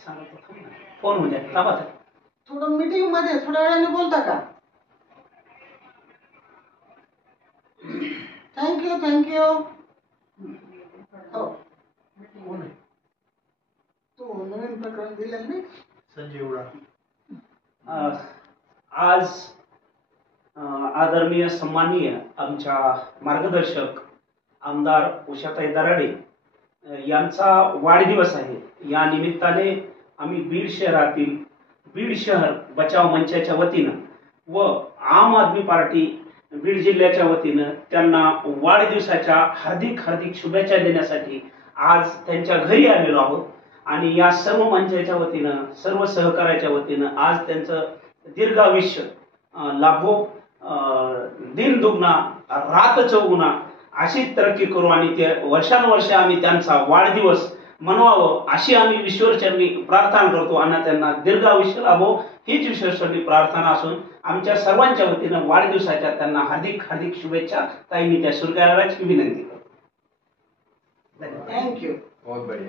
Phone होऊ द्या, थांबा. थोडं मीटिंग मध्ये थोड्या वेळाने बोलता का? Thank you thank you. हो, तू नवीन प्रकरण दिलं नाही संजीवडा. आज आदरणीय सन्माननीय आमच्या मार्गदर्शक आमदार उषाताई दराडे यांचा वाढदिवस आहे. या निमित्ताने आम्ही बीड शहरातील बीड शहर बचाव मंचाच्या वतीनं व आम आदमी पार्टी बीड जिल्ह्याच्या वतीनं त्यांना वाढदिवसाच्या हार्दिक हार्दिक शुभेच्छा देण्यासाठी आज त्यांच्या घरी आलेलो आहोत. आणि या सर्व मंचाच्या वतीनं सर्व सहकार्याच्या वतीनं आज त्यांचं दीर्घायुष्य लाभो, दिन दुगना रात चौगुना अशी तरक्की करू आणि ते वर्षानुवर्ष आम्ही त्यांचा वाढदिवस मनवावं अशी आम्ही ईश्वरचरणी प्रार्थना करतो आणि त्यांना दीर्घायुष्य लाभो हीच ईश्वरचरणी प्रार्थना असून आमच्या सर्वांच्या वतीनं वाढदिवसाच्या त्यांना हार्दिक हार्दिक शुभेच्छा ताईंनी त्या स्वीकारायची विनंती करतो. थँक्यू. बहुत बढ़िया.